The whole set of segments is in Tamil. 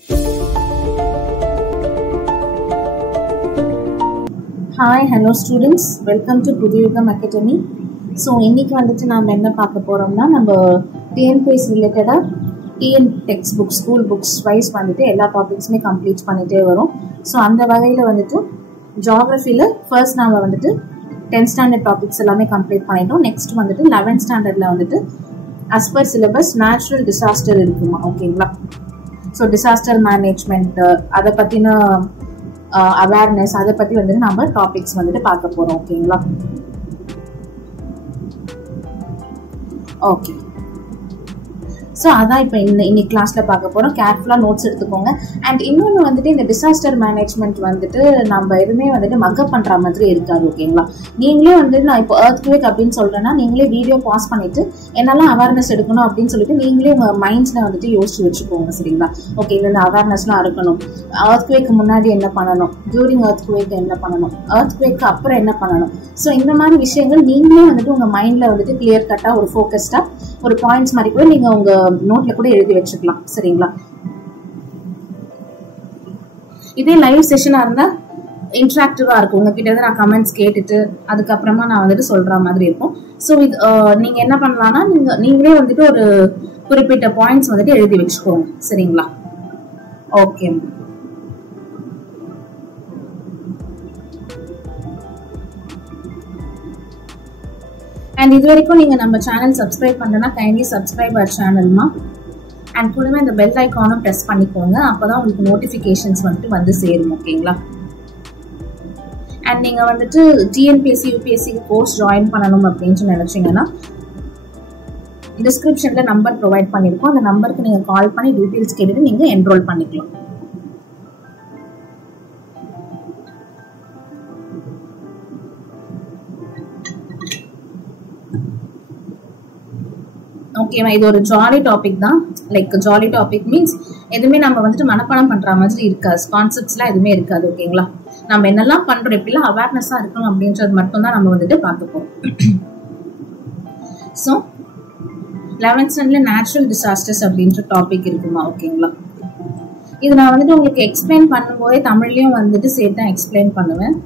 Hi, hello students. Welcome to Pudhiyugam Academy. So, இன்னைக்கு வந்துட்டு நாம என்ன பார்க்க போறோம்னா நம்ம TNPSC ரிலேட்டடா TN textbook school books wise வந்துட்டு எல்லா டாபிக்ஸுமே கம்ப்ளீட் பண்ணிட்டே வரும். ஸோ அந்த வகையில் வந்துட்டு ஜியாகிரஃபியில் ஃபர்ஸ்ட் நாம வந்துட்டு 10th ஸ்டாண்டர்ட் டாபிக்ஸ் எல்லாமே கம்ப்ளீட் பண்ணிட்டோம். நெக்ஸ்ட் வந்துட்டு 11th ஸ்டாண்டர்டில் வந்துட்டு as per syllabus natural disaster இருக்குமா, ஓகேங்களா? ஸோ டிசாஸ்டர் மேனேஜ்மெண்ட் அதை பற்றின அவேர்னஸ் அதை பற்றி வந்துட்டு நம்ம டாபிக்ஸ் வந்துட்டு பார்க்க போகிறோம், ஓகேங்களா? ஓகே, ஸோ அதான் இப்போ இன்னைக்கு கிளாஸில் பார்க்க போகிறோம். கேர்ஃபுல்லாக நோட்ஸ் எடுத்துக்கோங்க. அண்ட் இன்னொன்று வந்துட்டு இந்த டிசாஸ்டர் மேனேஜ்மெண்ட் வந்துட்டு நம்ம எதுவுமே வந்துட்டு மக்கப் பண்ணுற மாதிரி இருக்காது, ஓகேங்களா? நீங்களே வந்துட்டு நான் இப்போ எர்த்குவேக் அப்படின்னு சொல்கிறேன்னா நீங்களே வீடியோ பாஸ் பண்ணிவிட்டு என்னெல்லாம் அவேர்னஸ் எடுக்கணும் அப்படின்னு சொல்லிட்டு நீங்களே உங்கள் மைண்ட்ஸில் வந்துட்டு யோசிச்சு வச்சுக்கோங்க, சரிங்களா? ஓகே, இந்த அவேர்னஸ்லாம் இருக்கணும். எர்த்குவேக்கு முன்னாடி என்ன பண்ணணும், டியூரிங் எர்த்குவேக் என்ன பண்ணணும், எர்த்குவேக்கு அப்புறம் என்ன பண்ணணும். ஸோ இந்த மாதிரி விஷயங்கள் நீங்களே வந்துட்டு உங்கள் மைண்டில் வந்துட்டு கிளியர் கட்டாக ஒரு ஃபோக்கஸ்டாக ஒரு பாயிண்ட்ஸ் மாதிரி கூட நீங்கள் உங்கள் நோட்ல கூட எழுதி வச்சுக்கலாம், சரிங்களா? இதே லைவ் செஷனா இருந்தா இன்டராக்டிவா இருக்கும். உங்ககிட்ட நான் கமெண்ட்ஸ் கேட்டுட்டு அதுக்கப்புறமா நான் வந்துட்டு சொல்ற மாதிரி இருக்கும். ஸோ இது நீங்க என்ன பண்ணலாம்னா நீங்களே வந்துட்டு ஒரு குறிப்பிட்ட பாயிண்ட்ஸ் வந்துட்டு எழுதி வச்சுக்கோங்க, சரிங்களா? ஓகே, அண்ட் இது வரைக்கும் நீங்க நம்ம சேனல் சப்ஸ்கிரைப் பண்ணலன்னா கைண்ட்லி சப்ஸ்கிரைப் அவர் சேனல்மா. அண்ட் கூடவே இந்த பெல் ஐக்கானும் ப்ரெஸ் பண்ணிக்கோங்க. அப்போதான் உங்களுக்கு நோட்டிஃபிகேஷன்ஸ் வந்துட்டு வந்து சேரும், ஓகேங்களா? அண்ட் நீங்க வந்துட்டு டிஎன்பிஎஸ்சி யூபிஎஸ்சிக்கு கோர்ஸ் ஜாயின் பண்ணணும் அப்படின்னு நினைச்சீங்கன்னா டிஸ்கிரிப்ஷன்ல நம்பர் ப்ரொவைட் பண்ணிருக்கோம். அந்த நம்பருக்கு நீங்க கால் பண்ணி டீடைல்ஸ் கேட்டுட்டு நீங்க என்ரோல் பண்ணிக்கலாம். ஓகேவா? இது ஒரு ஜாலி டாபிக் தான். லைக் ஜாலி டாபிக் மீன்ஸ் எதுவுமே நம்ம வந்துட்டு மனப்பாடம் பண்ற மாதிரி இருக்காது, கான்செப்ட்ஸ்லாம் எதுவுமே இருக்காது, ஓகேங்களா? நம்ம என்னெல்லாம் பண்றோம், எப்படிலாம் அவேர்னஸா இருக்கணும் அப்படின்றது மட்டும் தான் நம்ம வந்துட்டு பார்க்க போறோம். ஸோ 11th ஸ்டாண்டர்ட்ல நேச்சுரல் டிசாஸ்டர்ஸ் அப்படின்ற டாபிக் இருக்குமா, ஓகேங்களா? இது நான் வந்துட்டு உங்களுக்கு எக்ஸ்பிளைன் பண்ணும்போதே தமிழ்லயும் வந்துட்டு சேர்த்து தான் எக்ஸ்பிளைன் பண்ணுவேன்.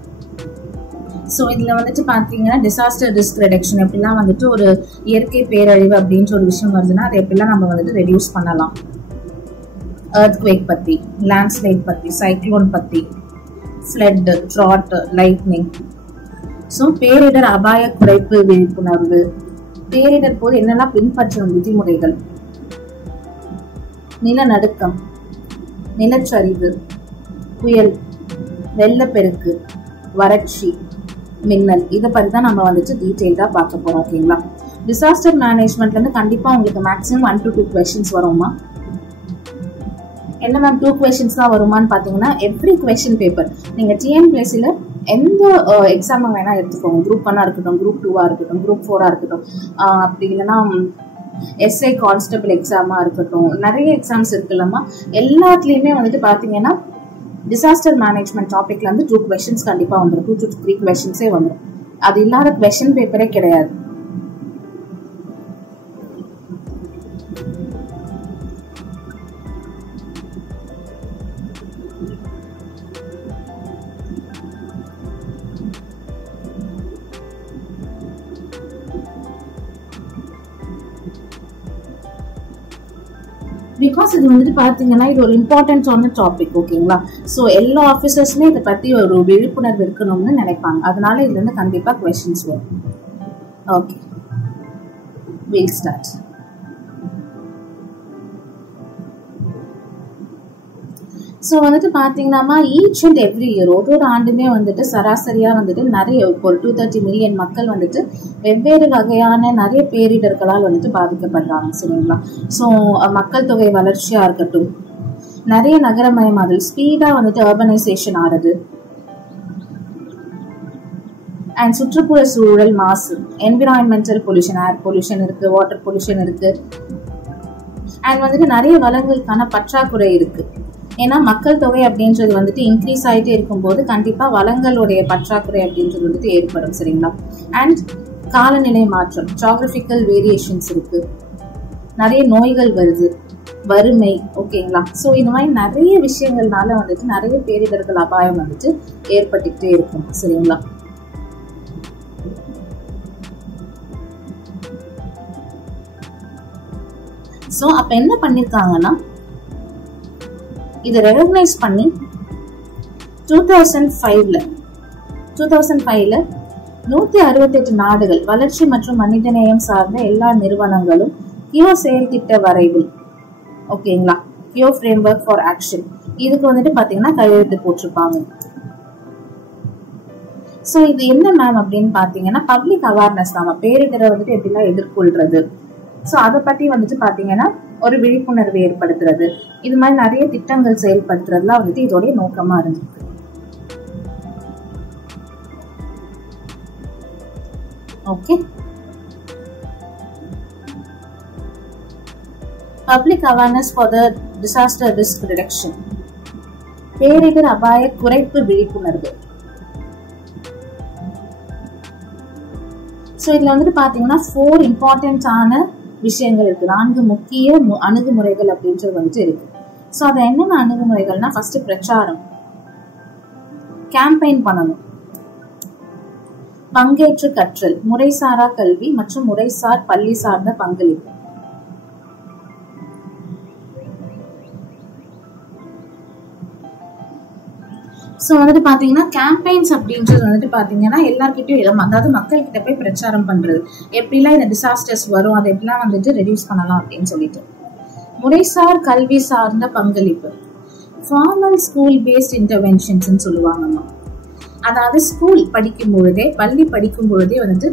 ஸோ இதில் வந்துட்டு பார்த்தீங்கன்னா டிசாஸ்டர் ரிஸ்க் ரெடக்ஷன் எப்படிலாம் வந்துட்டு ஒரு இயற்கை பேரழிவு அப்படின்ற ஒரு விஷயம் வருதுன்னா அதை எப்படிலாம் நம்ம வந்துட்டு ரெடியூஸ் பண்ணலாம், எர்த்குவேக் பற்றி, லேண்ட்ஸ்லைட் பற்றி, சைக்ளோன் பற்றி, ஃப்ளட், ட்ராட், லைட்னிங். ஸோ பேரிடர் அபாய குறைப்பு விழிப்புணர்வு, பேரிடர் போது என்னெல்லாம் பின்பற்றணும் விதிமுறைகள், நிலநடுக்கம், நிலச்சரிவு, புயல், வெள்ளப்பெருக்கு, வறட்சி, மின்னல், இதை பற்றி தான் நம்ம வந்துட்டு டீட்டெயில்டாக பார்க்க போறோம், ஓகேங்களா? டிசாஸ்டர் மேனேஜ்மெண்ட்ல இருந்து கண்டிப்பா உங்களுக்கு மேக்ஸிமம் 1 to 2 questions வருமா? என்ன மேம் 2 questions தான் வருமானு பாத்தீங்கன்னா எவ்ரி கொஸ்டின் பேப்பர் நீங்க டிஎன்பிஎஸ்சில எந்த எக்ஸாம் வேணா எடுத்துக்கோங்க. குரூப் 1 இருக்கட்டும், குரூப் 2 இருக்கட்டும், குரூப் 4 இருக்கட்டும், அப்படி இல்லைன்னா எஸ்ஐ கான்ஸ்டபிள் எக்ஸாமா இருக்கட்டும், நிறைய எக்ஸாம்ஸ் இருக்குல்லம்மா. எல்லாத்துலயுமே வந்துட்டு பாத்தீங்கன்னா டிசாஸ்டர் மேனேஜ்மெண்ட் டாபிக்ல வந்து 2 questions கண்டிப்பா வந்துடும். 2 to 3 questions வந்துடும். அது இல்லாத கொஸ்டின் பேப்பரே கிடையாது. பிகாஸ் இது வந்துட்டு பாத்தீங்கன்னா இது ஒரு இம்பார்ட்டன்ஸான டாபிக், ஓகேங்களா? ஸோ எல்லா ஆஃபீஸர்ஸுமே இதை பத்தி ஒரு விழிப்புணர்வு இருக்கணும்னு நினைப்பாங்க. அதனால இதுல இருந்து கண்டிப்பா கொஸ்டின்ஸ் வரும். Okay, will start. ஸோ வந்துட்டு பார்த்தீங்கன்னா ஈச் அண்ட் எவ்ரி இயர் ஒரு ஆண்டுமே வந்துட்டு சராசரியாக வந்துட்டு நிறைய ஒரு 230 மில்லியன் மக்கள் வந்துட்டு வெவ்வேறு வகையான நிறைய பேரிடர்களால் வந்துட்டு பாதிக்கப்படுறாங்க, சரிங்களா? ஸோ மக்கள் தொகை வளர்ச்சியாக இருக்கட்டும், நிறைய நகரமயமாதல், ஸ்பீடாக வந்துட்டு அர்பனைசேஷன் ஆகுது, அண்ட் சுற்றுப்புற சூழல் மாசு, என்விரான்மெண்டல் பொல்யூஷன், ஏர் பொல்யூஷன் இருக்கு, வாட்டர் பொல்யூஷன் இருக்கு, அண்ட் வந்துட்டு நிறைய வளங்களுக்கான பற்றாக்குறை இருக்கு. ஏன்னா மக்கள் தொகை அப்படின்றது வந்துட்டு இன்க்ரீஸ் ஆகிட்டே இருக்கும்போது கண்டிப்பா வளங்களுடைய பற்றாக்குறை அப்படின்றது வந்துட்டு ஏற்படும், சரிங்களா? அண்ட் காலநிலை மாற்றம், ஜியோகிராபிக்கல் வேரியேஷன்ஸ் இருக்கு, நிறைய நோய்கள் வருது, வறுமை, ஓகேங்களா. ஸோ இந்த மாதிரி நிறைய விஷயங்கள்னால வந்துட்டு நிறைய பேரிடர்கள் அபாயம் வந்துட்டு ஏற்பட்டுக்கிட்டே இருக்கும், சரிங்களா. ஸோ அப்ப என்ன பண்ணிருக்காங்கன்னா, இதை ரெகக்னைஸ் பண்ணி 2005ல 168 நாடுகள், வளர்ச்சி மற்றும் மனிதநேயம் சார்ந்த எல்லா நிறுவனங்களும் கியோ செயல் திட்ட வரைவு, ஓகேங்களா, கியோ ஃப்ரேம்வொர்க் ஃபார் ஆக்ஷன், இதுக்கு வந்துட்டு பாத்தீங்கன்னா கையெழுத்து போட்டிருப்பாங்க. சோ இது என்ன மேம் அப்படின்னு பாத்தீங்கன்னா பப்ளிக் அவேர்னஸ், நம்ம பேரிடரை வந்துட்டு எப்படிலாம் எதிர்கொள்றது, சோ அதை பத்தி வந்துட்டு பாத்தீங்கன்னா ஒரு விழிப்புணர்வு ஏற்படுத்துறது, இது மாதிரி நிறைய திட்டங்கள் செயல்படுத்துறதுலாம் வந்துட்டு இதோடைய நோக்கமா இருந்திருக்கு. Okay, public awareness for the disaster risk reduction, பேரிடர் அபாய குறைப்பு விழிப்புணர்வு. சோ இதுல வந்துட்டு பாத்தீங்கன்னா 4 இம்பார்ட்டன்டான விஷயங்கள் இருக்கு, 4 முக்கிய அணுகுமுறைகள் அப்படின்றது வந்துட்டு இருக்கு. சோ அது என்னென்ன அணுகுமுறைகள்னா, ஃபர்ஸ்ட் பிரச்சாரம், கேம்பெயின் பண்ணணும், பங்கேற்று கற்றல், முறைசாரா கல்வி மற்றும் முறைசார் பள்ளி சார்ந்த பங்களிப்பு. சோ வந்துட்டு பாத்தீங்கன்னா கேம்பெயின்ஸ் அப்படின்றது வந்துட்டு பாத்தீங்கன்னா எல்லார்கிட்டயும், அதாவது மக்கள் கிட்ட போய் பிரச்சாரம் பண்றது, எப்படிலாம் இந்த டிசாஸ்டர்ஸ் வரும், அதை எப்படிலாம் வந்துட்டு ரெடியூஸ் பண்ணலாம் அப்படின்னு சொல்லிட்டு. முறைசார் கல்வி சார்ந்த பங்களிப்பு, ஃபார்மல் ஸ்கூல் பேஸ்ட் இன்டர்வென்ஷன்ஸ் சொல்லுவாங்கம்மா. அதாவது ஸ்கூல் படிக்கும் பொழுதே, பள்ளி படிக்கும் பொழுதே வந்துட்டு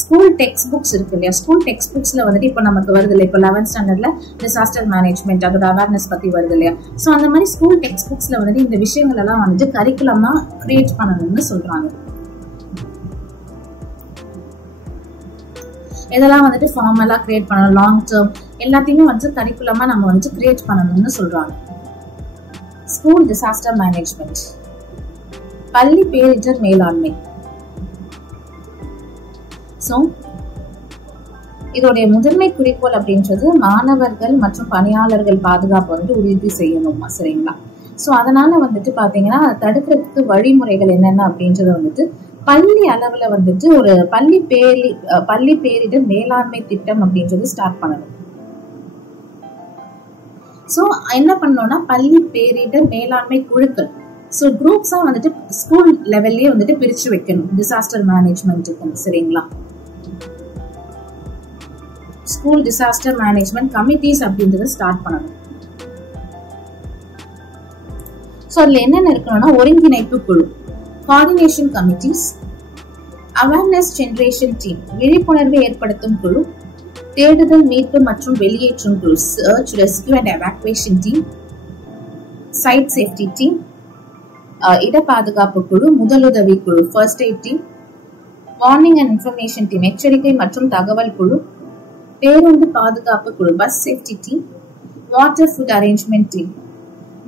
ஸ்கூல் டெக்ஸ்ட் புக்ஸ் இருக்கு இல்லையா, ஸ்கூல் டெக்ஸ்ட் புக்ஸ்ல வந்துட்டு இப்ப நமக்கு வருது இல்லையா, இப்போ 11th ஸ்டாண்டர்ட்ல டிசாஸ்டர் மேனேஜ்மெண்ட், அதோட அவேர்னஸ் பத்தி வருது இல்லையா. சோ அந்த மாதிரி ஸ்கூல் டெக்ஸ்ட் புக்ஸ்ல வந்துட்டு இந்த விஷயங்கள் எல்லாம் வந்துட்டு கரிக்குலமா கிரியேட் பண்ணணும்னு சொல்றாங்க. இதெல்லாம் வந்துட்டு ஃபார்மலா கிரியேட் பண்ணணும், லாங் டேர்ம் எல்லாத்தையுமே வந்து கரிக்குலமா நம்ம வந்துட்டு கிரியேட் பண்ணணும்னு சொல்றாங்க. ஸ்கூல் டிசாஸ்டர் மேனேஜ்மெண்ட், பள்ளி பேரிடர் மேலாண்மை. சோ இதோடைய முதன்மை குறிக்கோள் அப்படின்றது மாணவர்கள் மற்றும் பணியாளர்கள் பாதுகாப்பு வந்து உறுதி செய்யணுமா, சரிங்களா. சோ அதனால வந்துட்டு பாத்தீங்கன்னா தடுக்கிறதுக்கு வழிமுறைகள் என்னென்ன அப்படின்றது வந்துட்டு பள்ளி அளவுல வந்துட்டு ஒரு பள்ளி பேரிடர் மேலாண்மை திட்டம் அப்படின்றது ஸ்டார்ட் பண்ணணும். சோ என்ன பண்ணணும்னா பள்ளி பேரிடர் மேலாண்மை குழுக்கள், சோ குரூப்ஸா வந்துட்டு ஸ்கூல் லெவல்லயே வந்துட்டு பிரிச்சு வைக்கணும் டிசாஸ்டர் மேனேஜ்மெண்ட்டுக்கு, சரிங்களா. ஸ்கூல் டிசாஸ்டர் மேனேஜ்மெண்ட் கமிட்டிஸ் அப்படின்றத ஸ்டார்ட் பண்ணணும். சோ அதுல என்னென்ன இருக்கணும்னா ஒருங்கிணைப்பு குழு, coordination committees, awareness generation team, விழிப்புணர்வு ஏற்படுத்தும் குழு, தேடுதல் மீட்பு மற்றும் வெளியேற்றும் குழு, search rescue and evacuation team, site safety team, இட பாதுகாப்பு குழு, முதலுதவி குழு, first aid team, warning and information team, எச்சரிக்கை மற்றும் தகவல் குழு, பேருந்து பாதுகாப்பு குழு, bus safety team, water food arrangement team,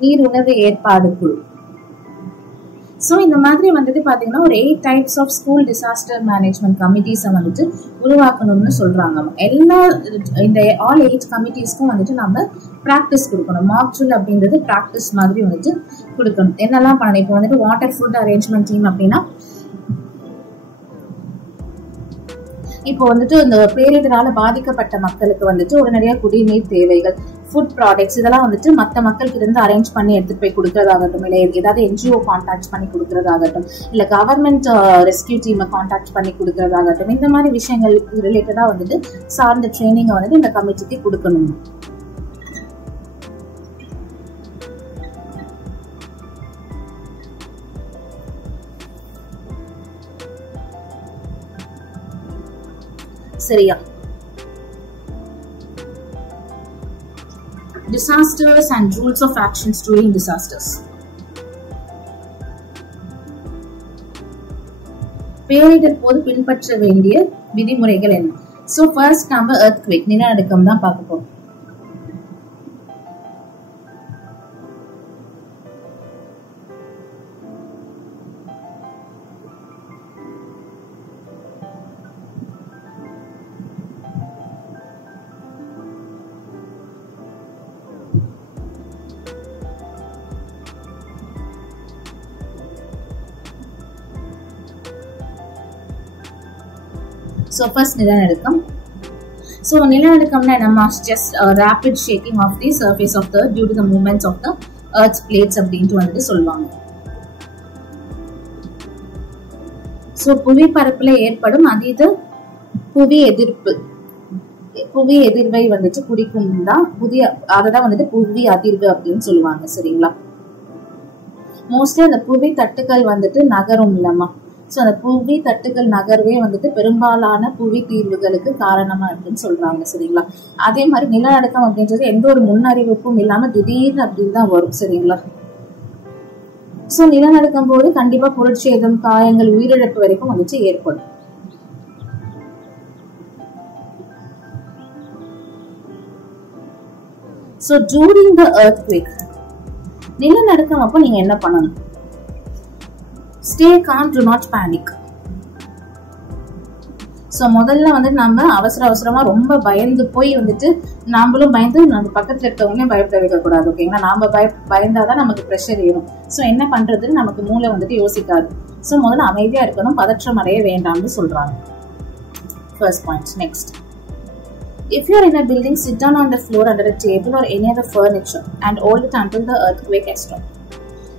நீர் உணவு ஏற்பாடு குழு. சோ இந்த மாதிரி வந்துட்டு பாத்தீங்கன்னா ஒரு 8 types of school disaster management கமிட்டிஸை வந்துட்டு உருவாக்கணும்னு சொல்றாங்க. இந்த ஆல் 8 கமிட்டிஸ்க்கும் வந்துட்டு நம்ம பிராக்டிஸ் கொடுக்கணும். மாக் ட்ரில் அப்படின்றது பிராக்டிஸ் மாதிரி வந்துட்டு கொடுக்கணும். என்னெல்லாம் பண்ணணும், இப்போ வந்துட்டு வாட்டர் ஃபுட் அரேஞ்ச்மெண்ட் டீம் அப்படின்னா இப்போ வந்துட்டு இந்த பேரிடரால பாதிக்கப்பட்ட மக்களுக்கு வந்துட்டு உடனடியா குடிநீர் தேவைகள், ஃபுட் ப்ராடக்ட்ஸ் இதெல்லாம் வந்துட்டு மற்ற மக்களுக்கு இருந்து அரேஞ்ச் பண்ணி எடுத்துட்டு போய் கொடுக்கறதாகட்டும், இல்லை ஏதாவது NGO கான்டாக்ட் பண்ணி கொடுக்கறதாகட்டும், இல்ல கவர்மெண்ட் ரெஸ்கியூ டீமை கான்டாக்ட் பண்ணி கொடுக்கறதாகட்டும், இந்த மாதிரி விஷயங்கள் ரிலேட்டடா வந்துட்டு சார்ந்த ட்ரைனிங்கை வந்துட்டு இந்த கமிட்டிக்கு கொடுக்கணும். சரியா. Disasters and rules of actions during disasters. பேரிடர் போது பின்பற்ற வேண்டிய விதிமுறைகள் என்ன? சோ ஃபர்ஸ்ட் நம்ம எர்த்குவேக், நிலநடுக்கம் தான் பார்க்க போறோம். ஸோ ஃபர்ஸ்ட் நிலநடுக்கம். ஸோ நிலநடுக்கம்னா நம்ம just rapid shaking of the surface of the due to the movements of the earth plates அப்படின்ட்டு வந்துட்டு சொல்லுவாங்க. ஸோ புவி பரப்புல ஏற்படும் அதீத புவி எதிர்ப்பு, புவி எதிர்வை வந்துட்டு குறிக்கும் தான் அததான் வந்துட்டு புவி அதிர்வு அப்படின்னு சொல்லுவாங்க. சரிங்களா? மோஸ்ட்லி அந்த புவி தட்டுக்கள் வந்துட்டு நகரும் இல்லம்மா. ஸோ அந்த புவி தட்டுக்கள் நகர்வே வந்துட்டு பெரும்பாலான புவி தீர்வுகளுக்கு காரணமா இருக்குன்னு சொல்றாங்க. சரிங்களா? அதே மாதிரி நிலநடுக்கம் அப்படின்றது எந்த ஒரு முன்னறிவிப்பும் இல்லாம திடீர்னு அப்படின்னு தான் வரும். சரிங்களா? ஸோ நிலநடுக்கும் போது கண்டிப்பா பொருட்சேதம், காயங்கள், உயிரிழப்பு வரைக்கும் வந்துட்டு ஏற்படும். So during the earthquake, நிலநடுக்கம் அப்போ நீங்க என்ன பண்ணணும்? Stay calm, do not panic. So முதல்ல வந்துட்டு நம்ம அவசரமா ரொம்ப பயந்து போய் வந்துட்டு நாமளும் பயந்து நம்ம பக்கத்துல இருக்கவங்களையும் பயப்பட வைக்க கூடாது. ஓகேங்களா? நாம பயந்தாதான் நமக்கு ப்ரெஷர் ஏறும். ஸோ என்ன பண்றதுன்னு நமக்கு மூளை வந்துட்டு யோசிக்காது. ஸோ முதல்ல அமைதியா இருக்கணும், பதற்றம் அடைய வேண்டாம்னு சொல்றாங்க. First point. Next, if you are in a building, sit down on the floor under a table or any other furniture and hold it until the earthquake has stopped.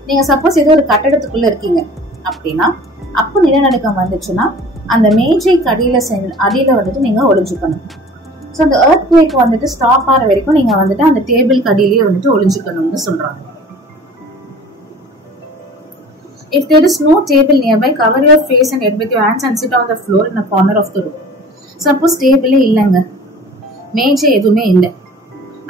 நீங்க சப்போஸ் ஏதோ ஒரு கட்டடத்துக்குள்ள இருக்கீங்க அப்படின்னா, அப்போ நிலநடுக்கம் வந்துச்சுன்னா அந்த மேஜைக்கு அடியில வந்துட்டு நீங்க ஒளிஞ்சுக்கணும். ஸோ அந்த earthquake வந்துட்டு ஸ்டாப் ஆகிற வரைக்கும் நீங்க வந்துட்டு அந்த டேபிள் அடியிலேயே வந்துட்டு ஒளிஞ்சுக்கணும்னு சொல்றாங்க. If there is no table nearby, cover your face and head with your hands and sit on the floor in a corner of the room. Suppose டேபிளே இல்லைங்க, மேஜை எதுவுமே இல்லை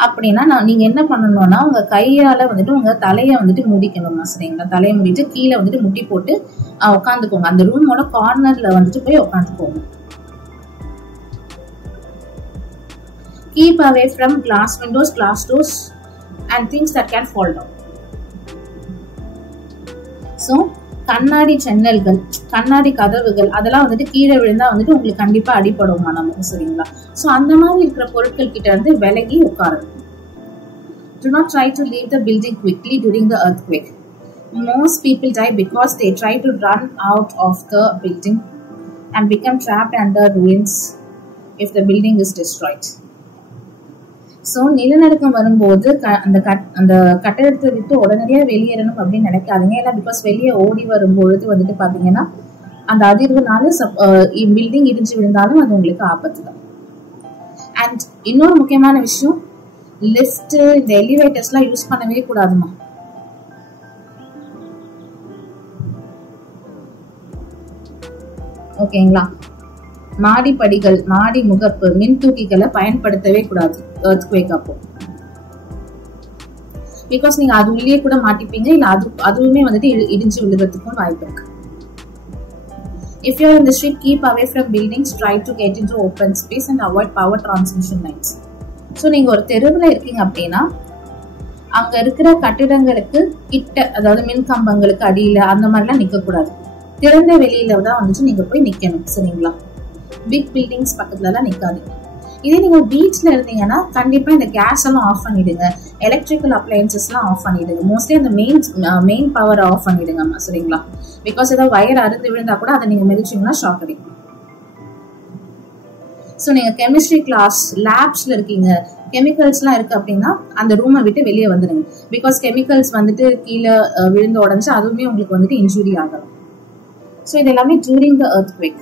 அப்படின்னா நீங்க என்ன பண்ணணும்னா உங்க கையால வந்துட்டு உங்க தலைய வந்துட்டு முடிக்கணும்னா. சரிங்களா? தலையை முடிட்டு கீழே வந்துட்டு முட்டி போட்டு உட்காந்துக்கோங்க. அந்த ரூமோட கார்னர்ல வந்துட்டு போய் உட்காந்துக்கோங்க. Keep away from glass windows, glass doors and things that can fall down. So கண்ணாடி ஜன்னல்கள், கண்ணாடி கதவுகள் அதெல்லாம் வந்துட்டு கீழே விழுந்தா வந்துட்டு உங்களுக்கு கண்டிப்பா அடிபடுமா நமக்கு. சரிங்களா? ஸோ அந்த மாதிரி இருக்கிற பொருட்கள் கிட்ட வந்து விலகி உட்காரணும். Do not try to leave the building quickly during the earthquake. Most people die because they try to run out of the building and become trapped under ruins if the building is destroyed. So நிலநடுக்கம் வரும்போது அந்த கட்டடத்தை விட்டு உடனடியாக வெளியேறணும் அப்படின்னு நினைக்காதீங்க. ஏன்னா பிகாஸ் வெளியே ஓடி வரும்பொழுது வந்துட்டு பாத்தீங்கன்னா அந்த அதிர்வுனால பில்டிங் இடிஞ்சு விழுந்தாலும் அது உங்களுக்கு ஆபத்து தான். அண்ட் இன்னொரு முக்கியமான விஷயம், லிஃப்ட், இந்த எலிவேட்டர்ஸ் எல்லாம் யூஸ் பண்ணவே கூடாதுமா. ஓகேங்களா? மாடி படிகள், மாடி முகப்பு, மின் தூக்கிகளை பயன்படுத்தவே கூடாது earthquake அப்போ. பிகாஸ் நீங்க அது உள்ளே கூட மாட்டிப்பீங்க, இல்ல அதுவுமே வந்துட்டு இடிஞ்சு விழுறதுக்கும் வாய்ப்பு இருக்கு. If you are in the street, keep away from buildings, try to get into open space and avoid power transmission lines. So நீங்க ஒரு தெருவுல இருக்கீங்க அப்படின்னா அங்க இருக்கிற கட்டிடங்களுக்கு கிட்ட, அதாவது மின் கம்பங்களுக்கு அடியில அந்த மாதிரிலாம் நிக்க கூடாது. திறந்த வெளியில தான் வந்துட்டு நீங்க போய் நிக்கணும். சரிங்களா? பிக் பில்டிங்ஸ் பக்கத்துல எல்லாம் நிக்காதீங்க. இதே நீங்க பீச்ல இருந்தீங்கன்னா கண்டிப்பா இந்த கேஸ் எல்லாம் ஆஃப் பண்ணிடுங்க, எலக்ட்ரிக்கல் அப்ளையன்சஸ் எல்லாம் ஆஃப் பண்ணிடுங்க. மோஸ்ட்லி அந்த மெயின் பவர் ஆஃப் பண்ணிடுங்க. சரிங்களா? பிகாஸ் ஏதாவது வயர் அறுந்து விழுந்தா கூட அதை நீங்க மிதிச்சீங்கன்னா ஷாக் அடிக்கும். ஸோ நீங்க கெமிஸ்ட்ரி கிளாஸ், லேப்ஸ்ல இருக்கீங்க, கெமிக்கல்ஸ் எல்லாம் இருக்கு அப்படின்னா அந்த ரூமை விட்டு வெளியே வந்துடுங்க. பிகாஸ் கெமிக்கல்ஸ் வந்துட்டு கீழே விழுந்து உடஞ்சு அதுவுமே உங்களுக்கு வந்துட்டு இன்ஜுரி ஆகலாம். ஸோ இது எல்லாமே during the earthquake.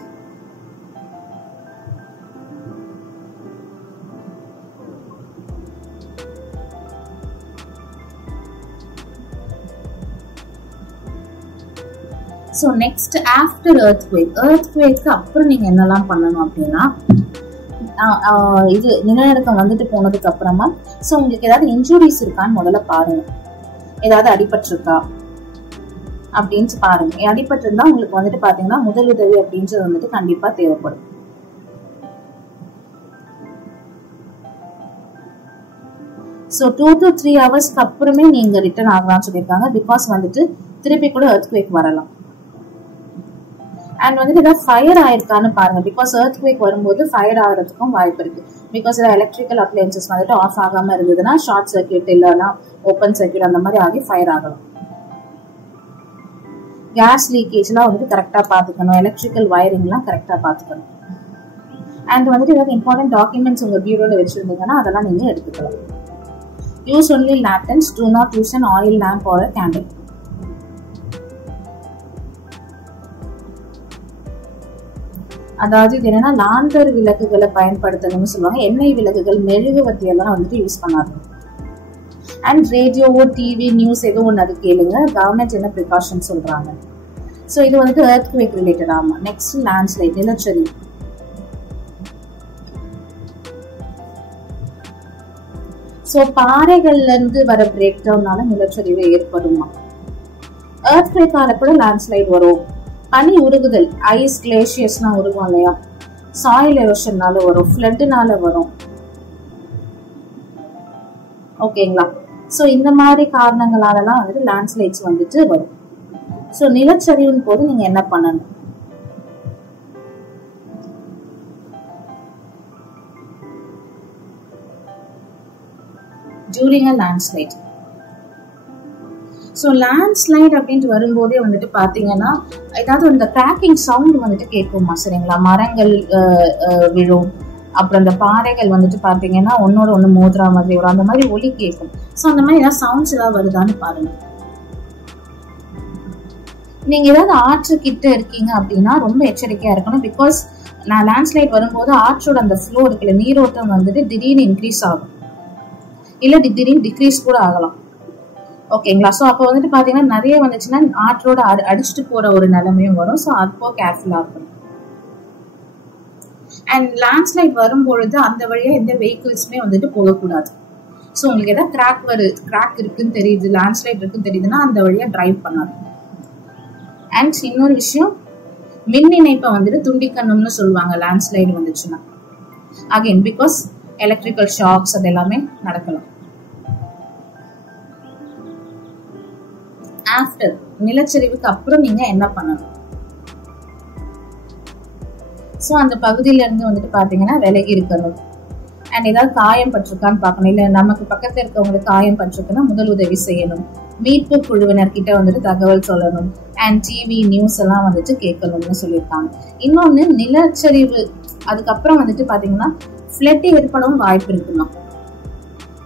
So next after earthquake அப்புறம் நீங்க என்னெல்லாம் பண்ணணும் அப்படின்னா, இது நிலநடுக்கம் வந்துட்டு போனதுக்கு அப்புறமா ஸோ உங்களுக்கு ஏதாவது இன்ஜுரிஸ் இருக்கான்னு முதல்ல பாருங்க. ஏதாவது அடிபட்டிருக்கா அப்படின்னு பாருங்க. அடிபட்டிருந்தா உங்களுக்கு வந்துட்டு பாத்தீங்கன்னா முதல் உதவி அப்படின்றது வந்துட்டு கண்டிப்பா தேவைப்படும். ஸோ 2 to 3 hours அப்புறமே நீங்க ரிட்டர்ன் ஆகலாம்னு சொல்லியிருக்காங்க. பிகாஸ் வந்துட்டு திருப்பி கூட earthquake வரலாம். அண்ட் வந்துட்டு ஏதாவது ஃபயர் ஆயிருக்கான்னு பாருங்க. பிகாஸ் earthquake வரும்போது ஃபயர் ஆகிறதுக்கும் வாய்ப்பு இருக்கு. பிகாஸ் ஏதாவது எலக்ட்ரிக்கல் அப்ளையன்சஸ் வந்துட்டு ஆஃப் ஆகாம இருந்ததுன்னா ஷார்ட் சர்க்கியூட் இல்லைன்னா ஓப்பன் சர்க்கியூட் அந்த மாதிரி ஆகி ஃபயர் ஆகலாம். கேஸ் லீக்கேஜ் எல்லாம் வந்துட்டு கரெக்டா பாத்துக்கணும். எலக்ட்ரிக்கல் வயரிங் எல்லாம் கரெக்டா பாத்துக்கணும். அண்ட் வந்துட்டு ஏதாவது இம்பார்ட்டன்ட் டாக்குமெண்ட்ஸ் உங்க பியூரோல வச்சிருந்தீங்கன்னா அதெல்லாம் நீங்க எடுத்துக்கலாம். Use only lanterns, do not use an oil lamp or a candle. அதாவது இது என்னன்னா லாந்தர் விளக்குகளை பயன்படுத்தணும்னு சொல்லுவாங்க. எண்ணெய் விளக்குகள், மெழுகுவத்தி எல்லாம் வந்துட்டு யூஸ் பண்ணாது. அண்ட் ரேடியோவோ டிவி நியூஸ் எதுவும் ஒன்று அது கேளுங்க, கவர்மெண்ட் என்ன ப்ரிகாஷன் சொல்றாங்க. ஸோ இது வந்துட்டு earthquake ரிலேட்டட். ஆமா. நெக்ஸ்ட் லேண்ட்ஸ்லைட், நிலச்சரிவு. ஸோ பாறைகள்ல இருந்து வர பிரேக் டவுன்னால நிலச்சரிவு ஏற்படுமா? earthquake-ஆல கூட லேண்ட்ஸ்லைட் வரும். பனி உருகுதல், ஐஸ் கிளேஷியர்ஸ்லாம் உருகும் இல்லையா, சாயில் எரோஷன்னால வரும், ஃப்ளட்னால வரும். ஓகேங்களா? ஸோ இந்த மாதிரி காரணங்களாலலாம் வந்துட்டு லேண்ட்ஸ்லைட்ஸ் வந்துட்டு வரும். ஸோ நிலச்சரிவின் போது நீங்க என்ன பண்ணணும்? during a landslide. So landslide அப்படின்ட்டு வரும்போதே வந்துட்டு பாத்தீங்கன்னா ஏதாவது இந்த கிராக்கிங் சவுண்ட் வந்துட்டு கேட்குமா? சரிங்களா? மரங்கள் விழும், அப்புறம் இந்த பாறைகள் வந்துட்டு பாத்தீங்கன்னா ஒன்னோட ஒண்ணு மோதுறா மாதிரி வரும், அந்த மாதிரி ஒலி கேட்கும். ஸோ அந்த மாதிரி ஏதாவது சவுண்ட்ஸ் ஏதாவது வருதான்னு பாருங்க. நீங்க ஏதாவது ஆற்று கிட்ட இருக்கீங்க அப்படின்னா ரொம்ப எச்சரிக்கையா இருக்கணும். பிகாஸ் நான் லேண்ட்ஸ்லைட் வரும்போது ஆற்றோட அந்த ஃப்ளோ இருக்குல்ல, நீரோட்டம் வந்துட்டு திடீர்னு இன்க்ரீஸ் ஆகும், இல்ல திடீர்னு டிக்ரீஸ் கூட ஆகலாம். ஓகேங்களா? ஸோ அப்போ வந்துட்டு பாத்தீங்கன்னா நிறைய வந்துச்சுன்னா ஆற்றோட அடிச்சுட்டு போற ஒரு நிலைமையும் வரும். ஸோ அப்போ கேர்ஃபுல்லா இருக்கணும். அண்ட் லேண்ட்ஸ்லைட் வரும்பொழுது அந்த வழியா எந்த வெஹிக்கிள்ஸுமே வந்துட்டு போகக்கூடாது. ஸோ உங்களுக்கு ஏதாவது கிராக் இருக்குன்னு தெரியுது, லேண்ட்ஸ்லைட் இருக்குன்னு தெரியுதுன்னா அந்த வழியா டிரைவ் பண்ணாது. அண்ட் இன்னொரு விஷயம், மின் இணைப்பை வந்துட்டு துண்டிக்கணும்னு சொல்லுவாங்க லேண்ட்ஸ்லைடு வந்துச்சுன்னா. அகைன் பிகாஸ் எலக்ட்ரிக்கல் ஷாக்ஸ் அது எல்லாமே நடக்கலாம். ஆஃப்டர், நிலச்சரிவுக்கு அப்புறம் நீங்க என்ன பண்ணணும்? ஸோ அந்த பகுதியில இருந்து வந்துட்டு பாத்தீங்கன்னா விலகி இருக்கணும். அண்ட் ஏதாவது காயம் பட்டிருக்கான்னு பார்க்கணும். இல்ல நமக்கு பக்கத்துல இருக்கவங்களுக்கு காயம் பட்டிருக்குன்னா முதல் உதவி செய்யணும். மீட்பு குழுவினர்கிட்ட வந்துட்டு தகவல் சொல்லணும். அண்ட் டிவி நியூஸ் எல்லாம் வந்துட்டு கேட்கணும்னு சொல்லியிருக்காங்க. இன்னொன்னு, நிலச்சரிவு அதுக்கப்புறம் வந்துட்டு பாத்தீங்கன்னா ஃப்ளட் ஏற்படவும் வாய்ப்பு இருக்குமா?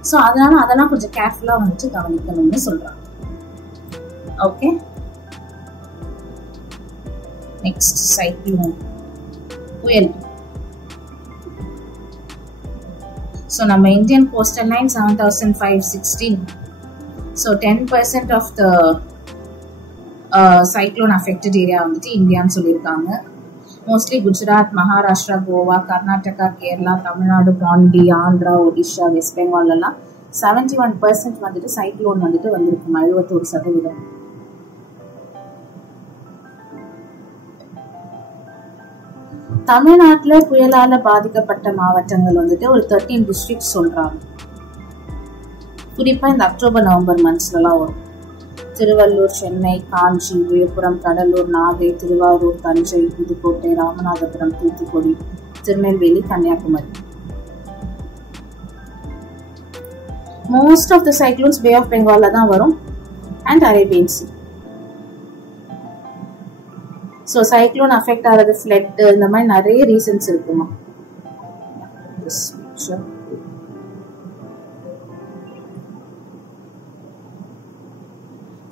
ஸோ அதனால அதெல்லாம் கொஞ்சம் கேர்ஃபுல்லா வந்துட்டு கவனிக்கணும்னு சொல்றாங்க. ஓகே, நெக்ஸ்ட் சைக்ளோன், புயல். ஸோ நம்ம Indian coastal line 7516. So 10% of the cyclone affected area வந்துட்டு இந்தியான்னு சொல்லியிருக்காங்க. மோஸ்ட்லி குஜராத், மகாராஷ்டிரா, கோவா, கர்நாடகா, கேரளா, தமிழ்நாடு, பாண்டி, ஆந்திரா, ஒடிஷா, வெஸ்ட் பெங்கால் எல்லாம் 71% வந்துட்டு சைக்ளோன் வந்துட்டு வந்திருக்கு, 71%. தமிழ்நாட்டுல புயலால பாதிக்கப்பட்ட மாவட்டங்கள் வந்துட்டு ஒரு 13 டிஸ்ட்ரிக்ட் சொல்றாங்க. குறிப்பா இந்த அக்டோபர் நவம்பர் மந்த்ஸ்ல எல்லாம் வரும். Tiruvallur, Chennai, Kanchi, Villupuram, Cuddalore, Nagai, Thiruvarur, Thanjai, Pudukkottai, Ramanathapuram, Thoothukudi, Tirunelveli, Kanyakumari. Most of the cyclones bay of பெங்கால்ல தான் வரும் and Arabian sea. So cyclone affect ஆகிறது ஃப்ளட் இந்த மாதிரி நிறைய ரீசன்ஸ் இருக்குமா.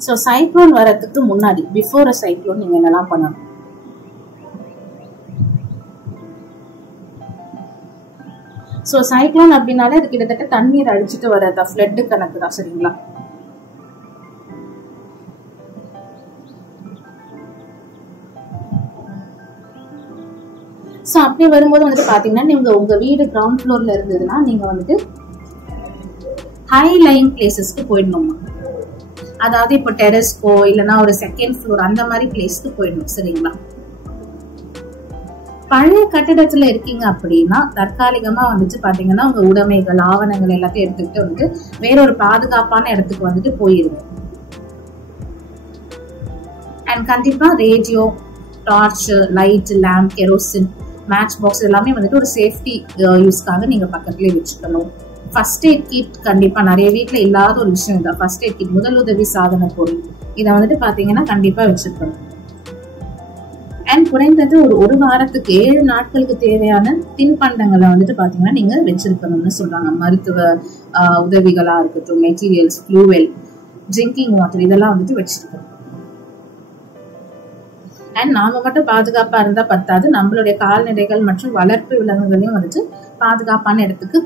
ஸோ சைக்ளோன் வரதுக்கு முன்னாடி, பிஃபோர் அ சைக்ளோன், நீங்க என்னெல்லாம் பண்ணணும்? ஸோ சைக்ளோன் அப்படின்னாலே அது கிட்டத்தட்ட தண்ணீர் அடிச்சுட்டு வர்றதா, ஃப்ளட் கணக்கு தான். சரிங்களா? ஸோ அப்படி வரும்போது வந்துட்டு பாத்தீங்கன்னா நீங்க உங்க வீடு கிரவுண்ட் ஃப்ளோர்ல இருந்ததுன்னா நீங்க வந்துட்டு ஹை லைங் பிளேசஸ்க்கு போயிடணும். அதாவது இப்போ டெரஸ்க்கோ இல்லைன்னா ஒரு செகண்ட் ஃப்ளோர் அந்த மாதிரி பிளேஸ்க்கு போயிடணும். சரிங்களா? பழைய கட்டிடத்துல இருக்கீங்க அப்படின்னா தற்காலிகமா வந்துட்டு பாத்தீங்கன்னா உங்க உடைமைகள், ஆவணங்கள் எல்லாத்தையும் எடுத்துக்கிட்டு வந்துட்டு வேற ஒரு பாதுகாப்பான இடத்துக்கு வந்துட்டு போயிருங்க. அண்ட் கண்டிப்பா radio, torch, light, lamp, kerosene, matchbox எல்லாமே வந்துட்டு ஒரு சேஃப்டி யூஸ்க்காக நீங்க பக்கத்துலயே வச்சுக்கணும். ஃபர்ஸ்ட் எய்ட் கிட் கண்டிப்பா நிறைய வீட்டுல இல்லாத ஒரு விஷயம் தான். ஃபர்ஸ்ட் எய்ட் கிட், முதலுதவி சாதன பொருள், இதை வந்துட்டு பாத்தீங்கன்னா கண்டிப்பா வச்சுக்கணும். அண்ட் குறைந்தது ஒரு வாரத்துக்கு 7 நாட்களுக்கு தேவையான தின்பண்டங்களை வந்துட்டு பாத்தீங்கன்னா நீங்க வச்சிருக்கணும்னு சொல்றாங்க. மருத்துவ உதவிகளா இருக்கட்டும், மெட்டீரியல்ஸ், ஃப்ளூவெல், ட்ரிங்கிங் வாட்டர் இதெல்லாம் வந்துட்டு வச்சிருக்கணும். அண்ட் நாம மட்டும் பாதுகாப்பா இருந்தா பத்தாது, நம்மளுடைய கால்நடைகள் மற்றும் வளர்ப்பு விலங்குகளையும் வந்துட்டு பாதுகாப்பான இடத்துக்கு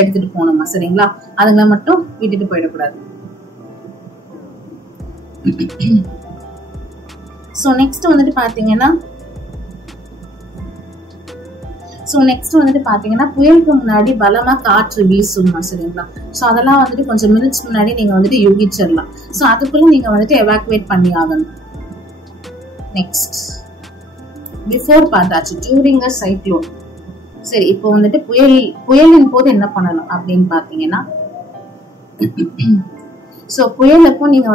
எடுத்துட்டு போகணுமா, சரிங்களா? அதுங்களை மட்டும் விட்டுட்டு போயிடக்கூடாது. சோ நெக்ஸ்ட் வந்துட்டு பாத்தீங்கன்னா புயலுக்கு முன்னாடி பலமா காற்று வீசுமா, சரிங்களா? சோ அதெல்லாம் வந்துட்டு கொஞ்சம் மினிட்ஸ் முன்னாடி நீங்க வந்துட்டு யூகிச்சிடலாம். சோ அதுக்குள்ள நீங்க வந்துட்டு எவாக்குவேட் பண்ணி ஆகணும். நெக்ஸ்ட் பிஃபோர் பார்த்தாச்சு, டியூரிங் அ சைக்ளோன். சரி, இப்போ வந்துட்டு புயலின் போது என்ன பண்ணலாம் அப்படின்னு பாத்தீங்கன்னா, சோ புயலப்போ நீங்க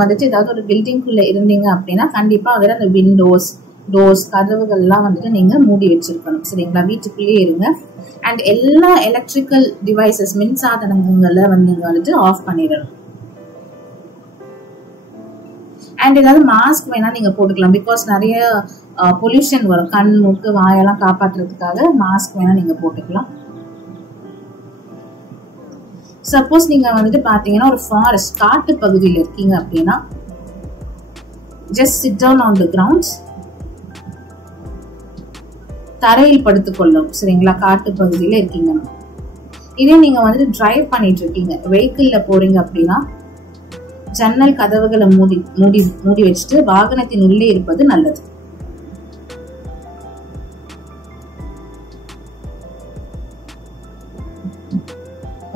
வந்துட்டு ஏதாவது ஒரு பில்டிங்குள்ள இருந்தீங்க அப்படின்னா கண்டிப்பா அதுல அந்த விண்டோஸ், டோர்ஸ், கதவுகள் எல்லாம் வந்துட்டு நீங்க மூடி வச்சிருக்கணும், சரிங்களா? வீட்டுக்குள்ளேயே இருங்க. அண்ட் எல்லா எலக்ட்ரிக்கல் டிவைசஸ், மின்சாதனங்களை நீங்க வந்துட்டு ஆஃப் பண்ணிடணும். அண்ட் ஏதாவது மாஸ்க் வேணா நீங்க போட்டுக்கலாம், பிகாஸ் நிறைய பொல்யூஷன் வரும். கண், மூக்கு, வாயெல்லாம் காப்பாற்றுறதுக்காக மாஸ்க் வேணா நீங்க போட்டுக்கலாம். சப்போஸ் நீங்க வந்துட்டு பாத்தீங்கன்னா ஒரு ஃபாரஸ்ட், காட்டு பகுதியில் இருக்கீங்க அப்படின்னா just sit down on the grounds, தரையில் படுத்துக்கொள்ளும், சரிங்களா? காட்டு பகுதியில இருக்கீங்கன்னா. இதே நீங்க வந்துட்டு டிரைவ் பண்ணிட்டு இருக்கீங்க, வெஹிக்கிள்ல போறீங்க அப்படின்னா ஜன்னல் கதவுகளை மூடி வச்சுட்டு வாகனத்தின் உள்ளே இருப்பது நல்லது.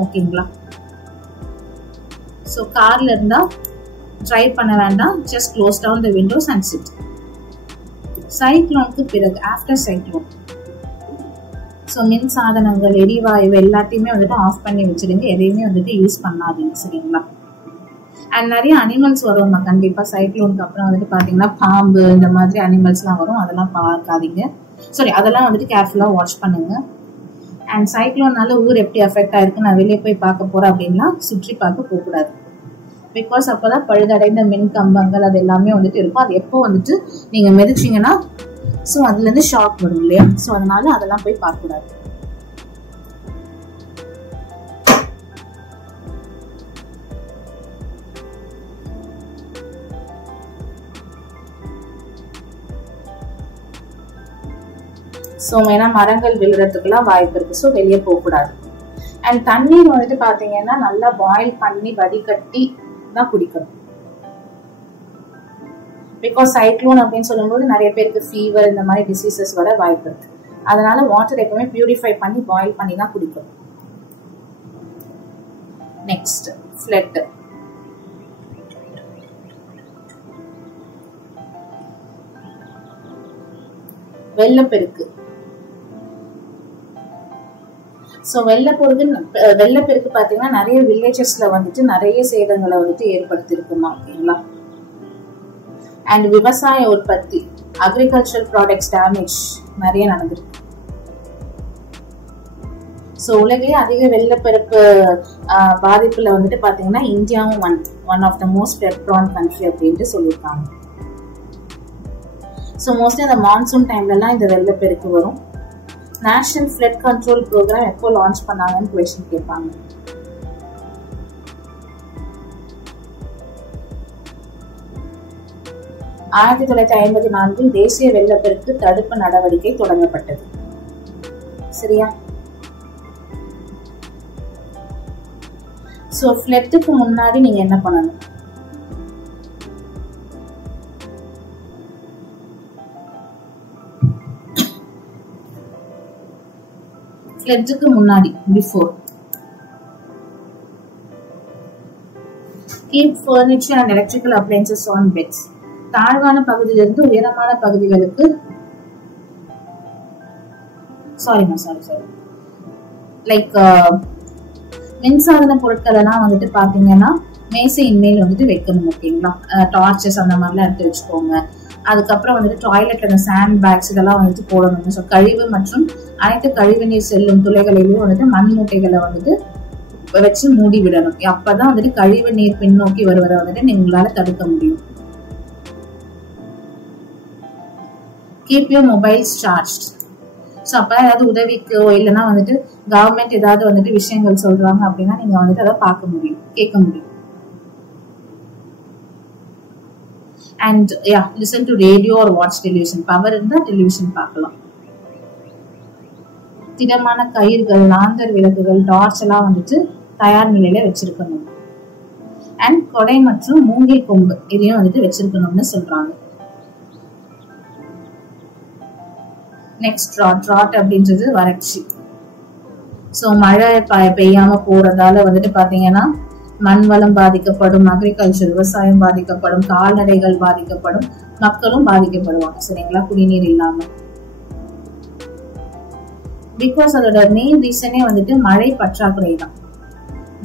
ஓகேங்களா? சோ கார்ல இருந்தா டிரைவ் பண்ண வேண்டாம், just close down the windows and sit. சைக்ளோனுக்கு பிறகு, ஆஃப்டர் சைக்ளோன், சோ மின் சாதனங்கள், எரிவாயு எல்லாத்தையுமே வந்துட்டு ஆஃப் பண்ணி வச்சிருங்க. எதையுமே வந்துட்டு யூஸ் பண்ணாதீங்க, சரிங்களா? அண்ட் நிறைய அனிமல்ஸ் வரும் கண்டிப்பா சைக்ளோனுக்கு அப்புறம் வந்துட்டு பாத்தீங்கன்னா பாம்பு, இந்த மாதிரி அனிமல்ஸ் எல்லாம் வரும். அதெல்லாம் பார்க்காதீங்க, சாரி, அதெல்லாம் வந்துட்டு கேர்ஃபுல்லா வாட்ச் பண்ணுங்க. அண்ட் சைக்ளோனால ஊர் எப்படி அஃபெக்ட் ஆயிருக்கு, நான் வெளியே போய் பார்க்க போறேன் அப்படின்லாம் சுற்றி பார்க்க போக கூடாது. பிகாஸ் அப்பதான் பழுதடைந்த மின் கம்பங்கள் அது எல்லாமே வந்துட்டு இருக்கும். அது எப்போ வந்துட்டு நீங்க மிதிச்சீங்கன்னா சோ அதுல இருந்து ஷாக் வரும் இல்லையா? சோ அதனால அதெல்லாம் போய் பார்க்க கூடாது. சோ ஏன்னா மரங்கள் விழுறதுக்குலாம் வாய்ப்பு இருக்கு, சோ வெளியே போக கூடாது. அண்ட் தண்ணீர் வந்துட்டு பாத்தீங்கன்னா நல்லா பாயில் பண்ணி வடிகட்டி தான் குடிக்கணும். பிகாஸ் சைக்ளோன் அப்படின்னு சொல்லும்போது நிறைய பேருக்கு ஃபீவர், இந்த மாதிரி டிசீசஸ் வர வாய்ப்பு இருக்கு. அதனால வாட்டர் எப்பவுமே பியூரிஃபை பண்ணி பாயில் பண்ணி தான் குடிக்கணும். Next flood. வெள்ளப்பெருக்கு. சோ வெள்ளப்பெருக்கு பாத்தீங்கன்னா நிறைய வில்லேஜஸ்ல வந்துட்டு நிறைய சேதங்களை வந்துட்டு ஏற்படுத்தி இருக்குமா, ஓகேங்களா? அண்ட் விவசாய உற்பத்தி, அக்ரிகல்ச்சர் ப்ராடக்ட்ஸ் டேமேஜ் நிறைய நடந்திருக்கு. சோ உலகிலே அதிக வெள்ளப்பெருக்கு பாதிப்புல வந்துட்டு பாத்தீங்கன்னா இந்தியாவும் one of the most flood prone country அப்படின்ட்டு சொல்லியிருக்காங்க. சோ மோஸ்ட்லி அந்த மான்சூன் டைம்ல எல்லாம் இந்த வெள்ளப்பெருக்கு வரும். நேஷனல் ஃப்ளட் கண்ட்ரோல் ப்ரோக்ராம் எப்போ லான்ச் பண்ணாங்கன்னு क्वेश्चन கேட்பாங்க. ஆயிரத்தி 1954 தேசிய வெள்ளப்பெருக்கு தடுப்பு நடவடிக்கை தொடங்கப்பட்டது, சரியா? சோ ஃப்ளட்டுக்கு முன்னாடி நீங்க என்ன பண்ணணும்? ஃப்ளட்டுக்கு முன்னாடி, before, keep furniture and electrical appliances on beds. தாழ்வான பகுதியிலிருந்து உயரமான பகுதிகளுக்கு லைக் மின்சாதன பொருட்கள் எல்லாம் வந்துட்டு பாத்தீங்கன்னா மேசையின் மேல் வந்துட்டு வைக்கணும், ஓகேங்களா? டார்ச்சஸ் அந்த மாதிரிலாம் எடுத்து வச்சுக்கோங்க. அதுக்கப்புறம் வந்துட்டு டாய்லெட்ல இந்த சாண்ட் பேக்ஸ் இதெல்லாம் வந்துட்டு போடணும். ஸோ கழிவு மற்றும் அனைத்து கழிவு நீர் செல்லும் துளைகளிலும் வந்துட்டு மண் மூட்டைகளை வந்துட்டு வச்சு மூடி விடணும். அப்பதான் வந்துட்டு கழிவு நீர் பின்னோக்கி வருவதை வந்துட்டு உங்களால தடுக்க முடியும். Keep your mobiles charge. So அப்போ ஏதாவது உதவிக்கோ இல்லைன்னா வந்துட்டு கவர்மெண்ட் ஏதாவது வந்துட்டு விஷயங்கள் சொல்றாங்க அப்படின்னா நீங்க வந்துட்டு அதை பார்க்க முடியும், கேட்க முடியும். And listen to radio or watch television. Power இருந்தால் டெலிவிஷன் பார்க்கலாம். திடமான கயிறுகள், லாந்தர் விளக்குகள், டார்ச் எல்லாம் வந்துட்டு தயார் நிலையில வச்சிருக்கணும். அண்ட் கொடை மற்றும் மூங்கில் கொம்பு இதையும் வந்துட்டு வச்சிருக்கணும்னு சொல்றாங்க. நெக்ஸ்ட் ட்ராட் அப்படின்றது வறட்சி. ஸோ மழை பெய்யாம போறதால வந்துட்டு பாத்தீங்கன்னா மண் வளம் பாதிக்கப்படும், அக்ரிகல்ச்சர் விவசாயம் பாதிக்கப்படும், கால்நடைகள் பாதிக்கப்படும், மக்களும் பாதிக்கப்படுவாங்க. சரிங்களா, குடிநீர் இல்லாம. பிகாஸ் அதோட மெயின் ரீசனே வந்துட்டு மழை பற்றாக்குறை தான்,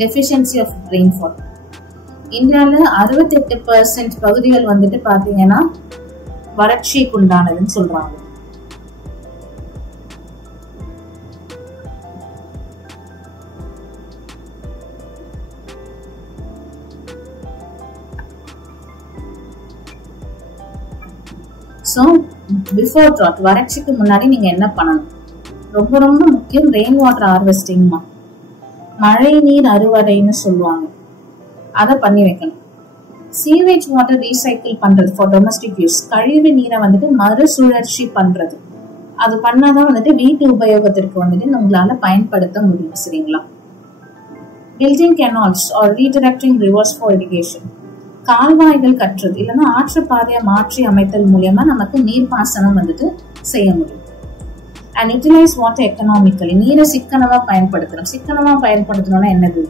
டெஃபிஷியன்சி ஆஃப் ரெயின்ஃபால். இந்தியாவில் 68% பகுதிகள் வந்துட்டு பாத்தீங்கன்னா வறட்சிக்கு உண்டானதுன்னு சொல்றாங்க. ஸோ பிஃபோர் ட்ராட், வறட்சிக்கு முன்னாடி நீங்க என்ன பண்ணணும்? ரொம்ப ரொம்ப முக்கியம் ரெயின் வாட்டர் ஹார்வெஸ்டிங்மா. மழை நீர் அறுவடைன்னு சொல்லுவாங்க, அதை பண்ணி வைக்கணும். சீவேஜ் வாட்டர் ரீசைக்கிள் பண்றது ஃபார் டொமஸ்டிக் யூஸ். கழிவு நீரை வந்துட்டு மறுசுழற்சி பண்றது, அது பண்ணாதான் வந்துட்டு வீட்டு உபயோகத்திற்கு வந்துட்டு உங்களால பயன்படுத்த முடியும். சரிங்களா. Building canals or redirecting rivers for irrigation. கால்வாய்கள் கட்டுறது இல்லைன்னா ஆற்று பாதையை மாற்றி அமைத்தல் மூலியமா நமக்கு நீர்ப்பாசனம் வந்துட்டு செய்ய முடியும். And utilise water economically. நீரை சிக்கனமா பயன்படுத்தணும். சிக்கனமா பயன்படுத்தணும்னா என்னது?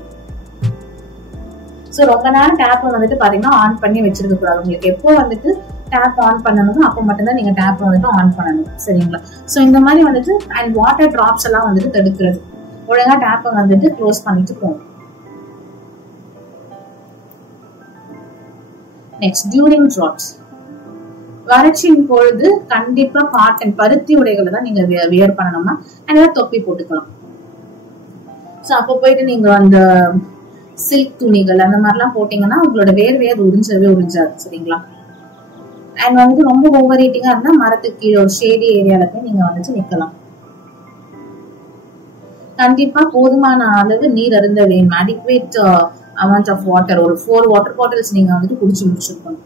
ஸோ ரொம்ப நேரம் டேப்பை வந்துட்டு பாத்தீங்கன்னா ஆன் பண்ணி வச்சிருக்க கூடாது. உங்களுக்கு எப்போ வந்துட்டு டேப் ஆன் பண்ணணுமோ அப்போ மட்டும்தான் நீங்க டேப்பை வந்துட்டு ஆன் பண்ணணும். சரிங்களா. ஸோ இந்த மாதிரி வந்துட்டு அண்ட் வாட்டர் டிராப்ஸ் எல்லாம் வந்துட்டு தடுக்கிறது. ஒழுங்கா டேப்பை வந்துட்டு க்ளோஸ் பண்ணிட்டு போகணும். Next during ட்ராட்ஸ். வறட்சியின் பொழுது கண்டிப்பா காட்டன் பருத்தி உடைகளை தான் நீங்க வியர் பண்ணணுமா, அண்ட் தொப்பி போட்டுக்கலாம். ஸோ அப்போ போயிட்டு நீங்க அந்த சில்க் துணிகள் அந்த மாதிரிலாம் போட்டீங்கன்னா உங்களோட வேர்வையை உறிஞ்சவே உறிஞ்சாது. சரிங்களா. அண்ட் வந்துட்டு ரொம்ப ஓவர் ஹீட்டிங்கா இருந்தா மரத்துக்கு கீழே ஒரு ஷேடி ஏரியால போய் நீங்க வந்துட்டு நிக்கலாம். கண்டிப்பா போதுமான அளவு நீர் அருந்த வேணும். அடிக்வேட் amount of water, ஒரு 4 வாட்டர் பாட்டில்ஸ் நீங்க வந்துட்டு குடிச்சு முடிச்சிருக்கணும்.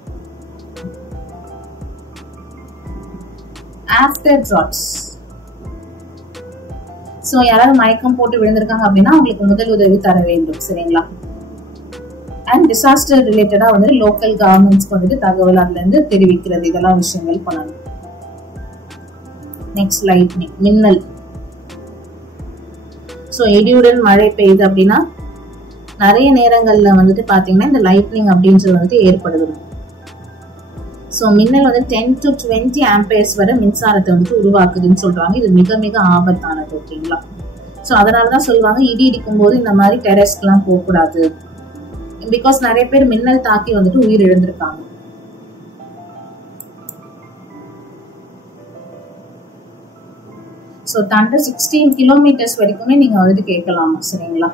ஆஃப்டர் ட்ராட்ஸ். சோ யாராவது மயக்கம் போட்டு விழுந்திருக்காங்க அப்படின்னா அவங்களுக்கு முதல் உதவி தர வேண்டும். சரிங்களா. அண்ட் டிசாஸ்டர் ரிலேட்டடா வந்து லோக்கல் கவர்மெண்ட்ஸ்க்கு வந்துட்டு தகவல் அதுல இருந்து தெரிவிக்கிறது, இதெல்லாம் விஷயங்கள் பண்ணணும். நெக்ஸ்ட் லைட்னிங், மின்னல். சோ இடியுடன் மழை பெய்யுது அப்படின்னா நிறைய நேரங்கள்ல வந்துட்டு பாத்தீங்கன்னா இந்த லைட்னிங் அப்படின்றது வந்துட்டு ஏற்படுது. ஸோ மின்னல் வந்து 10 to 20 ஆம்பேர்ஸ் வரை மின்சாரத்தை வந்துட்டு உருவாக்குதுன்னு சொல்றாங்க. இது மிக மிக ஆபத்தானது. ஓகேங்களா. ஸோ அதனாலதான் சொல்லுவாங்க இடி இடிக்கும் போது இந்த மாதிரி டெரஸ்க்கெல்லாம் போகக்கூடாது. பிகாஸ் நிறைய பேர் மின்னல் தாக்கி வந்துட்டு உயிர் இழந்திருக்காங்க. ஸோ தண்டர் 16 கிலோமீட்டர்ஸ் வரைக்குமே நீங்க வந்துட்டு கேட்கலாமா. சரிங்களா.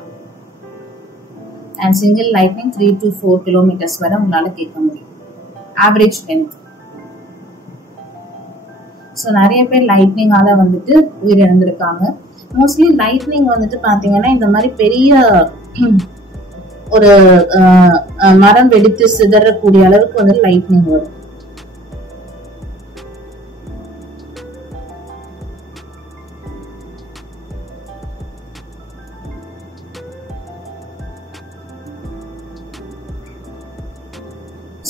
And single lightning 3 to 4 kilometres வரை உங்களால கேட்க முடியும். Average length. ஸோ நிறைய பேர் லைட்னிங்கால வந்துட்டு உயிரிழந்திருக்காங்க. மோஸ்ட்லி லைட்னிங் வந்துட்டு பாத்தீங்கன்னா இந்த மாதிரி பெரிய ஒரு மரம் வெடித்து சிதறக்கூடிய அளவுக்கு வந்து லைட்னிங் வரும்.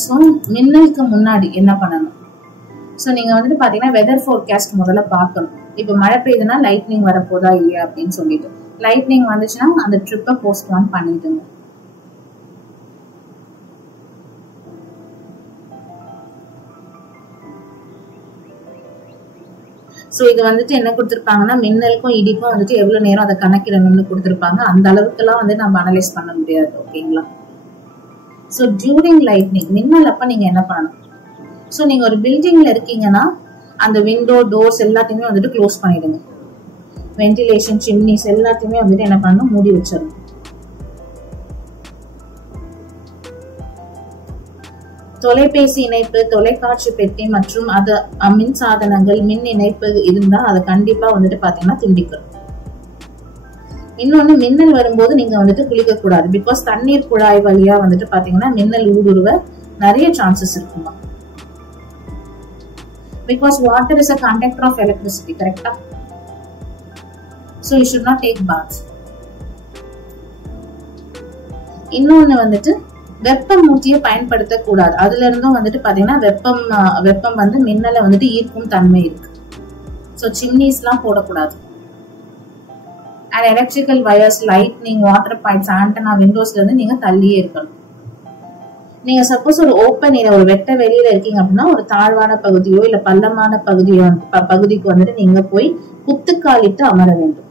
ஸோ மின்னலுக்கு முன்னாடி என்ன பண்ணணும்? ஸோ நீங்க வந்துட்டு பாத்தீங்கன்னா வெதர் ஃபோர்காஸ்ட் முதல்ல பார்க்கணும். இப்போ மழை பெய்யுதுன்னா லைட்னிங் வரப்போதா இல்லையா அப்படின்னு சொல்லிட்டு, லைட்னிங் வந்துச்சுன்னா அந்த ட்ரிப்பை போஸ்ட்போன் பண்ணிடுங்க. ஸோ இது வந்துட்டு என்ன கொடுத்துருப்பாங்கன்னா மின்னலுக்கும் இடிக்கும் வந்துட்டு எவ்வளவு நேரம் அதை கணக்கிடணும்னு கொடுத்துருப்பாங்க. அந்த அளவுக்கு எல்லாம் வந்து நம்ம அனலைஸ் பண்ண முடியாது. ஓகேங்களா. ஸோ டியூரிங் லைட்னிங், மின்னல் அப்ப நீங்க என்ன பண்ணணும்? ஸோ நீங்க ஒரு பில்டிங்ல இருக்கீங்கன்னா அந்த விண்டோ டோர்ஸ் எல்லாத்தையுமே வந்துட்டு க்ளோஸ் பண்ணிடுங்க. வென்டிலேஷன் சிம்னிஸ் எல்லாத்தையுமே வந்துட்டு என்ன பண்ணணும்? மூடி வச்சிடணும். தொலைபேசி இணைப்பு, தொலைக்காட்சி பெட்டி மற்றும் அது மின் சாதனங்கள், மின் இணைப்பு இருந்தா அதை கண்டிப்பா வந்துட்டு பாத்தீங்கன்னா துண்டிக்கணும். இன்னொன்னு, மின்னல் வரும்போது நீங்க வந்துட்டு குளிக்க கூடாது. பிகாஸ் தண்ணீர் குழாய் வழியா வந்துட்டு பாத்தீங்கன்னா மின்னல் ஊடுருவ நிறைய சான்சஸ் இருக்குமா. Because water is a conductor of electricity, கரெக்டா? So you should not take baths. இன்னொன்னு வந்துட்டு வெப்பமூட்டியை பயன்படுத்த கூடாது. அதுல இருந்தும் வந்துட்டு பாத்தீங்கன்னா வெப்பம் வந்து மின்னலை வந்துட்டு ஈர்க்கும் தன்மை இருக்கு. சோ சிம்னிஸ் எல்லாம் போடக்கூடாது. And electrical wires, lightning, water pipes, antenna, விண்டோஸ்ல இருந்து நீங்க தள்ளியே இருக்கணும். நீங்க சப்போஸ் ஒரு ஓப்பன் ஏரியா, ஒரு வெட்ட வெளியில இருக்கீங்க அப்படின்னா ஒரு தாழ்வான பகுதியோ இல்ல பள்ளமான பகுதிக்கு வந்துட்டு நீங்க போய் குத்துக்காலிட்டு அமர வேண்டும்.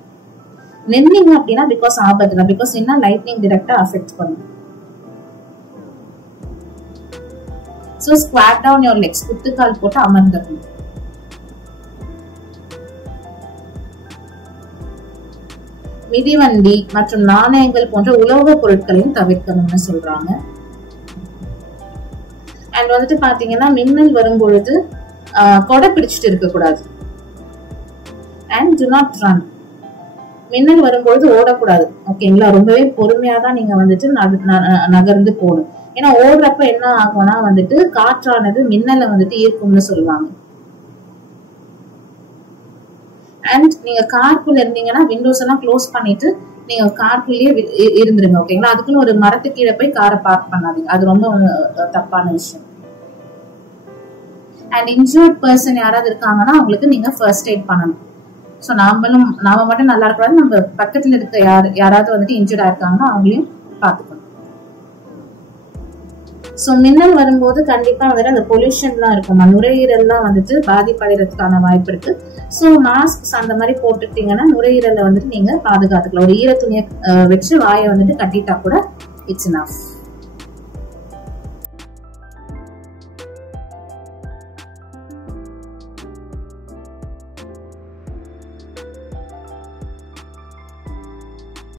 நின்னீங்க அப்படின்னா பிகாஸ் ஆபத்து தான். பிகாஸ் என்ன, லைட்னிங் டைரக்டா அஃபெக்ட் பண்ணும். So squat down your legs, குத்துக்கால் போட்டு அமர்ந்துடணும். மிதிவண்டி மற்றும் நாணயங்கள் போன்ற உலோக பொருட்களையும் தவிர்க்கணும்னு சொல்றாங்க. அண்ட் வந்துட்டு பாத்தீங்கன்னா மின்னல் வரும் பொழுது கொடை பிடிச்சிட்டு இருக்க கூடாது. And do not run. மின்னல் வரும்பொழுது ஓடக்கூடாது. ஓகேங்களா? ரொம்பவே பொறுமையா தான் நீங்க வந்துட்டு நகர்ந்து போகணும். ஏன்னா ஓடுறப்ப என்ன ஆகும்னா வந்துட்டு காற்றானது மின்னலை வந்துட்டு ஈர்க்கும்னு சொல்லுவாங்க. அண்ட் நீங்க கார்க்குள்ள இருந்தீங்கன்னா விண்டோஸ் எல்லாம் க்ளோஸ் பண்ணிட்டு நீங்க கார்க்குள்ளேயே இருந்துருங்க. ஓகேங்களா? அதுக்குன்னு ஒரு மரத்துக்கு கீழே போய் காரை பார்க் பண்ணாதீங்க. அது ரொம்ப தப்பான விஷயம். அண்ட் இன்ஜூர்ட் பர்சன் யாராவது இருக்காங்கன்னா அவங்களுக்கு நீங்க ஃபர்ஸ்ட் எய்ட் பண்ணணும். ஸோ நாம மட்டும் நல்லா இருக்கக்கூடாது, நம்ம பக்கத்துல இருக்க யாராவது வந்துட்டு இன்ஜூர்டா இருக்காங்கன்னா அவங்களையும் பார்த்துக்கணும். ஸோ மின்னல் வரும்போது கண்டிப்பா வந்துட்டு அந்த பொல்யூஷன்லாம் இருக்கும், நுரையீரல்லாம் வந்துட்டு பாதிப்படைறதுக்கான வாய்ப்பு இருக்கு. ஸோ மாஸ்க் அந்த மாதிரி போட்டுட்டீங்கன்னா நுரையீரலை வந்துட்டு நீங்க பாதுகாத்துக்கலாம். ஒரு ஈர துணியை வச்சு வாயை வந்துட்டு கட்டிட்டா கூட இட்ஸ் எனஃப்.